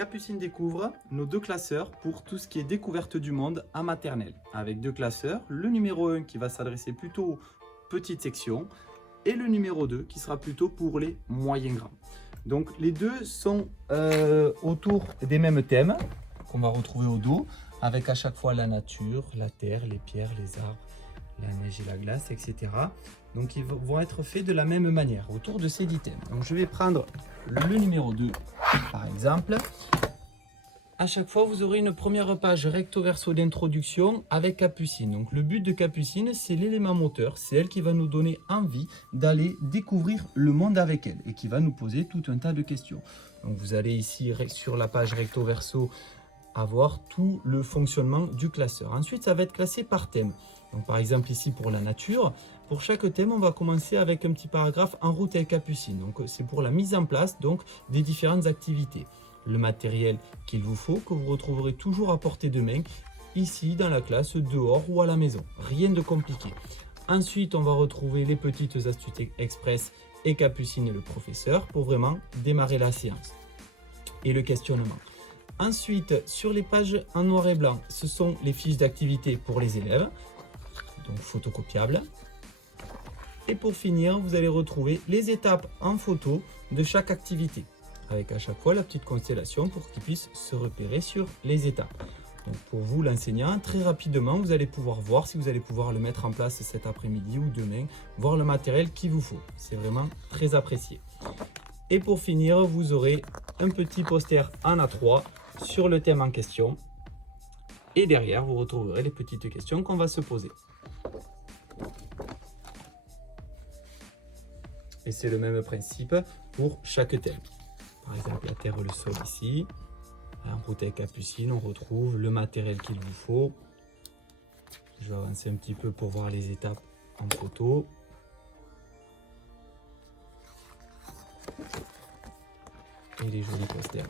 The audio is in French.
Capucine découvre nos deux classeurs pour tout ce qui est découverte du monde en maternelle. Avec deux classeurs, le numéro 1 qui va s'adresser plutôt aux petites sections et le numéro 2 qui sera plutôt pour les moyens grands. Donc les deux sont autour des mêmes thèmes qu'on va retrouver au dos, avec à chaque fois la nature, la terre, les pierres, les arbres, la neige et la glace, etc. Donc ils vont être faits de la même manière autour de ces 10 thèmes. Donc je vais prendre le numéro 2 par exemple. À chaque fois, vous aurez une première page recto verso d'introduction avec Capucine. Donc le but de Capucine, c'est l'élément moteur. C'est elle qui va nous donner envie d'aller découvrir le monde avec elle et qui va nous poser tout un tas de questions. Donc vous allez ici sur la page recto verso avoir tout le fonctionnement du classeur. Ensuite, ça va être classé par thème. Donc par exemple ici pour la nature, pour chaque thème, on va commencer avec un petit paragraphe en route avec Capucine. Donc c'est pour la mise en place donc des différentes activités. Le matériel qu'il vous faut, que vous retrouverez toujours à portée de main, ici dans la classe, dehors ou à la maison. Rien de compliqué. Ensuite, on va retrouver les petites astuces express et Capucine et le professeur pour vraiment démarrer la séance. Et le questionnement. Ensuite, sur les pages en noir et blanc, ce sont les fiches d'activité pour les élèves, donc photocopiables. Et pour finir, vous allez retrouver les étapes en photo de chaque activité, avec à chaque fois la petite constellation pour qu'ils puissent se repérer sur les étapes. Donc pour vous, l'enseignant, très rapidement, vous allez pouvoir voir si vous allez pouvoir le mettre en place cet après-midi ou demain, voir le matériel qu'il vous faut. C'est vraiment très apprécié. Et pour finir, vous aurez un petit poster en A3 sur le thème en question. Et derrière, vous retrouverez les petites questions qu'on va se poser. Et c'est le même principe pour chaque thème. Par exemple, la terre et le sol ici. En route avec Capucine, on retrouve le matériel qu'il vous faut. Je vais avancer un petit peu pour voir les étapes en photo. Et les jolis posters.